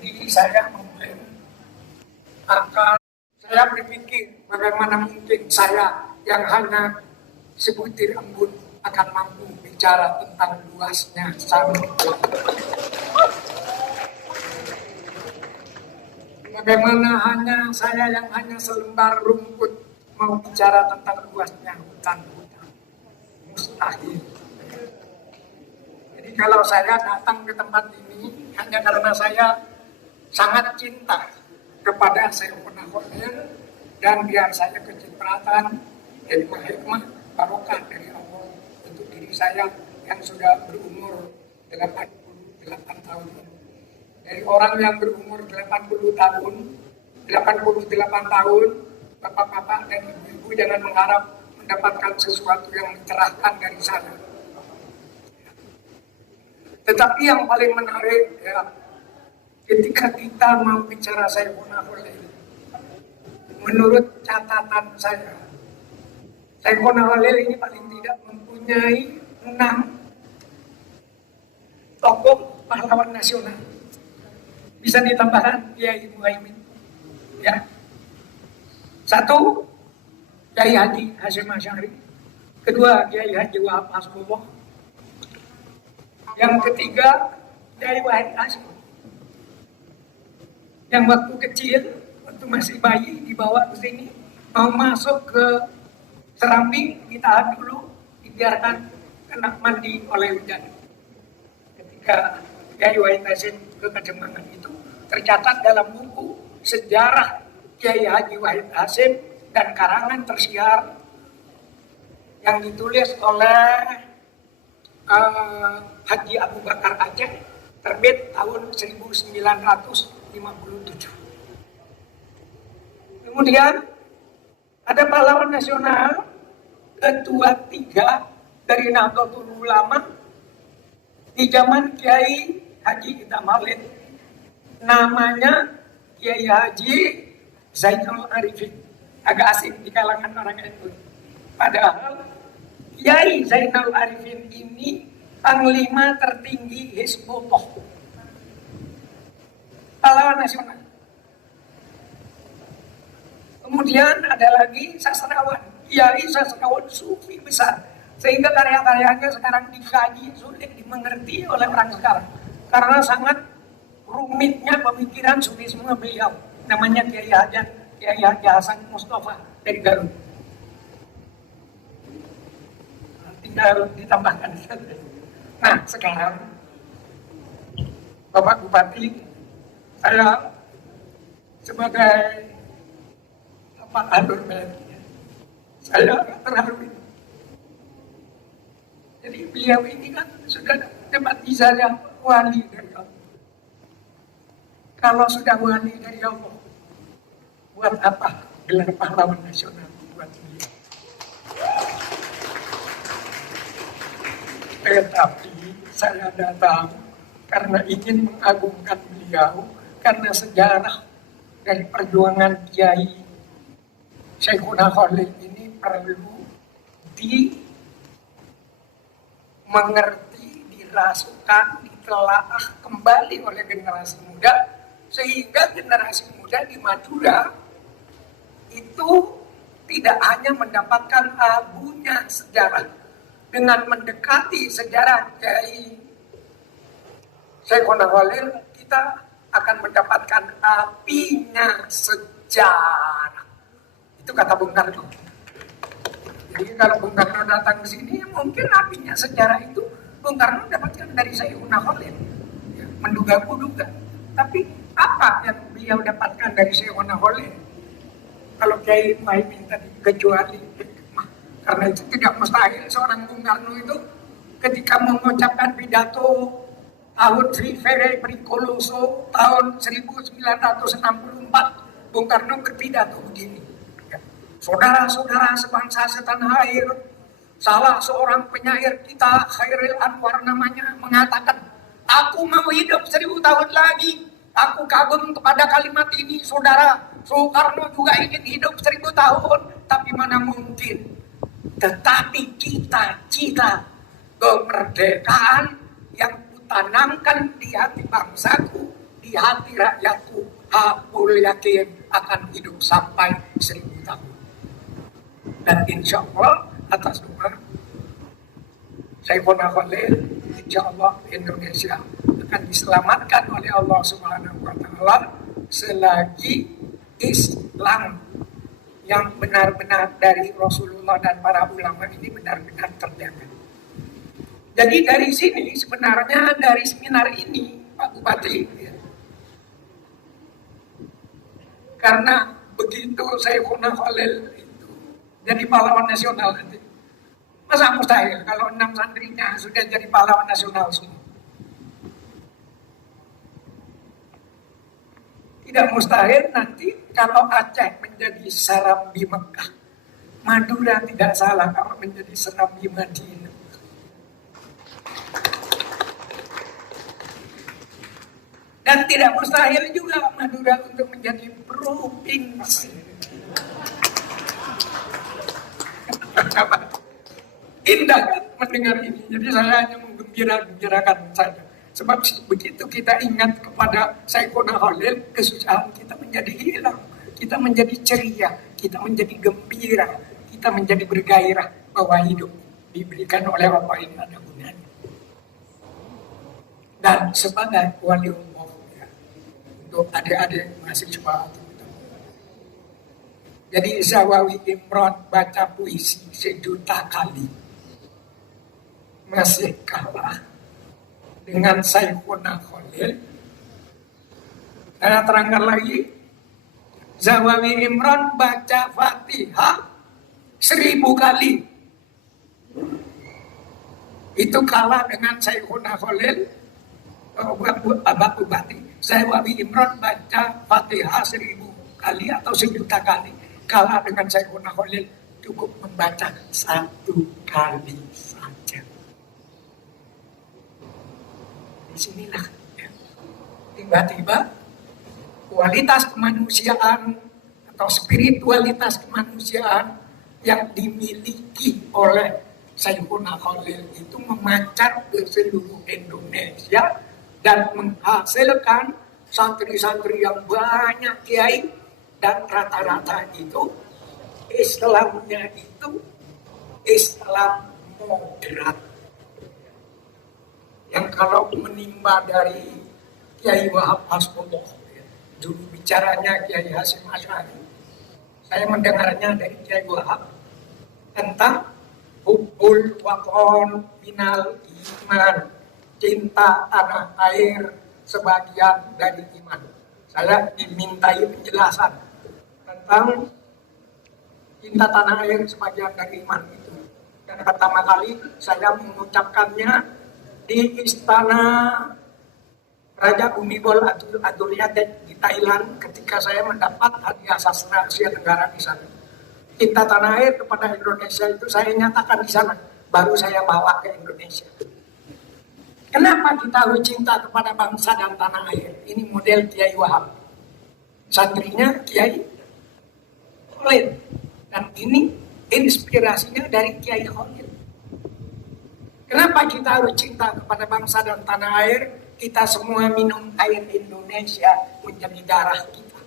Jadi saya mungkin saya berpikir bagaimana mungkin saya yang hanya sebutir embun akan mampu bicara tentang luasnya samudra. Bagaimana saya yang hanya selembar rumput mau bicara tentang luasnya hutan-hutan. Mustahil. Jadi kalau saya datang ke tempat ini hanya karena saya sangat cinta kepada Syekhuna Khalil, dan biar saya kecipratan hikmah barokah dari Allah untuk diri saya yang sudah berumur 88 tahun. Dari orang yang berumur 88 tahun, bapak-bapak dan ibu-ibu jangan mengharap mendapatkan sesuatu yang mencerahkan dari saya. Tetapi yang paling menarik ya, ketika kita mau bicara Syekhuna Khalil, menurut catatan saya, Syekhuna Khalil ini paling tidak mempunyai 6 tokoh pahlawan nasional. Bisa ditambahkan Kiai Muhaimin. Ya. 1, Kiai Haji Hasyim Asy'ari. 2, Kiai Haji Wahab Hasbullah. Yang ketiga, Kiai Wahid Hasyim. Yang waktu kecil, waktu masih bayi dibawa ke sini, mau masuk ke Serambi, ditahan dulu, dibiarkan kena mandi oleh hujan. Ketika Kiai Wahid Hasyim ke Kajemangan itu tercatat dalam buku sejarah Kiai Haji Wahid Hasyim dan karangan tersiar yang ditulis oleh Haji Abu Bakar Aceh, terbit tahun 1957. Kemudian ada pahlawan nasional ketua 3 dari Nahdlatul Ulama di zaman Kiai Haji Idham Halid, namanya Kiai Haji Zainul Arifin. Agak asing di kalangan orang NU. Padahal Kiai Zainul Arifin ini panglima tertinggi Hizbullah, pahlawan nasional. Kemudian ada lagi sastrawan, Kiai sastrawan sufi besar, sehingga karya-karyanya sekarang dikaji sulit dimengerti oleh orang sekarang karena sangat rumitnya pemikiran sufisme beliau. Namanya Kiai Haji Hasan Mustafa dari Garut. Tinggal ditambahkan. Nah sekarang Bapak Bupati, saya sebagai Pak Alur Melati, saya terharu. Jadi beliau ini kan sudah dapat ijazah wali dari Allah. Kalau sudah wali dari Allah, buat apa gelar pahlawan nasional buat beliau? Tetapi saya datang karena ingin mengagungkan beliau, karena sejarah dari perjuangan Kiai Syekhuna Khalil ini perlu dimengerti, dirasukan, ditelaah kembali oleh generasi muda, sehingga generasi muda di Madura itu tidak hanya mendapatkan abunya sejarah. Dengan mendekati sejarah Kiai Syekhuna Khalil, kita akan mendapatkan apinya sejarah. Itu kata Bung Karno. Jadi kalau Bung Karno datang ke sini, mungkin apinya sejarah itu Bung Karno dapatkan dari Syekhuna Khalil. Ya, menduga-duga. Tapi apa yang beliau dapatkan dari Syekhuna Khalil? Kalau Kiai Muhaimin tadi kecuali hikmah. Karena itu tidak mustahil seorang Bung Karno itu ketika mengucapkan pidato tahun Sri Vere Pericoloso tahun 1964, Bung Karno berpidato begini. Ya. Saudara-saudara sebangsa setanah air, salah seorang penyair kita, Khairil Anwar namanya, mengatakan, aku mau hidup 1000 tahun lagi. Aku kagum kepada kalimat ini, saudara. Soekarno juga ingin hidup 1000 tahun, tapi mana mungkin. Tetapi cita-cita kemerdekaan yang kutanamkan di hati bangsaku di hati rakyatku aku yakin akan hidup sampai 1000 tahun. Dan insya Allah atas doa Syekhona Khalil, insya Allah Indonesia akan diselamatkan oleh Allah Subhanahu wa Ta'ala selagi Islam yang benar-benar dari Rasulullah dan para ulama ini benar-benar terjaga. Jadi dari sini sebenarnya dari seminar ini Pak Bupati, ya, karena begitu Syekhona Khalil itu jadi pahlawan nasional nanti, masa mustahil kalau 6 santrinya sudah jadi pahlawan nasional semua? Tidak mustahil nanti kalau Aceh menjadi Serambi Mekah, Madura tidak salah kalau menjadi Serambi Madinah. Dan tidak mustahil juga Madura untuk menjadi provinsi. Indah kan mendengar ini. Jadi saya hanya menggembirakan saja. Sebab begitu kita ingat kepada Syekhona Khalil, kesusahan kita menjadi hilang. Kita menjadi ceria, kita menjadi gembira, kita menjadi bergairah bahwa hidup diberikan oleh Allah ini ada gunanya. Dan sebagai wali umum ya, untuk adik-adik mahasiswa, jadi Zawawi Imron baca puisi 1.000.000 kali masih kalah dengan Syekhona Khalil. Saya terangkan lagi, Zawawi Imron baca Fatihah 1000 kali. Itu kalah dengan Syekhona Khalil. Abah Bupati, Zawawi Imron baca Fatihah 1000 kali atau 1.000.000 kali. Kalah dengan Syekhona Khalil cukup membaca 1 kali saja. Disinilah ya, tiba-tiba kualitas kemanusiaan atau spiritualitas kemanusiaan yang dimiliki oleh Syekhona Khalil itu memancar ke seluruh Indonesia dan menghasilkan santri-santri yang banyak, kiai, dan rata-rata itu Islamnya itu Islam moderat. Yang kalau menimba dari Kiai Wahab Hasbullah, juru bicaranya Kiai Hasyim Asy'ari, saya mendengarnya dari Kiai Wahab tentang hubbul waqon minal iman, cinta tanah air sebagian dari iman. Saya dimintai penjelasan tentang cinta tanah air sebagian dari iman itu. Dan pertama kali saya mengucapkannya di istana Raja Bhumibol Adulyadej di Thailand ketika saya mendapat hadiah sastra Asia Tenggara di sana. Cinta tanah air kepada Indonesia itu saya nyatakan di sana, baru saya bawa ke Indonesia. Kenapa kita harus cinta kepada bangsa dan tanah air? Ini model Kiai Wahab. Santrinya Kiai Khalil. Dan ini inspirasinya dari Kiai Khalil. Kenapa kita harus cinta kepada bangsa dan tanah air? Kita semua minum air Indonesia menjadi darah kita.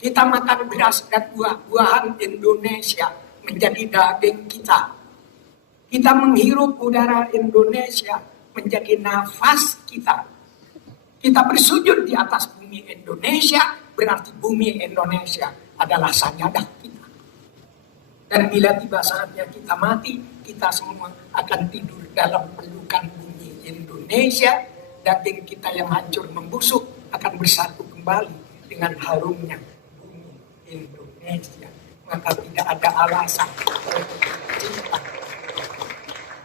Kita makan beras dan buah-buahan Indonesia menjadi daging kita. Kita menghirup udara Indonesia menjadi nafas kita. Kita bersujud di atas bumi Indonesia, berarti bumi Indonesia adalah sajadah kita. Dan bila tiba saatnya kita mati, kita semua akan tidur dalam pelukan bumi Indonesia. Daging kita yang hancur membusuk akan bersatu kembali dengan harumnya bumi Indonesia. Maka tidak ada alasan untuk cinta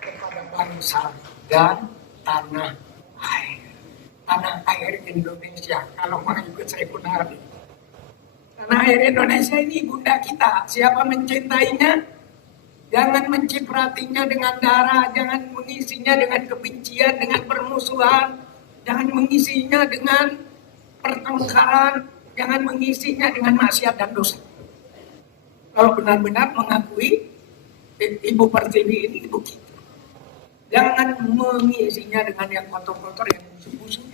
kepada bangsa dan tanah air. Tanah air Indonesia, kalau mau ikut saya punari. Tanah air Indonesia ini bunda kita. Siapa mencintainya, jangan mencipratinya dengan darah, jangan mengisinya dengan kebencian, dengan permusuhan, jangan mengisinya dengan pertengkaran, jangan mengisinya dengan maksiat dan dosa. Kalau benar-benar mengakui Ibu Pertiwi ini ibu kita, jangan mengisinya dengan yang kotor-kotor, yang busuk-busuk.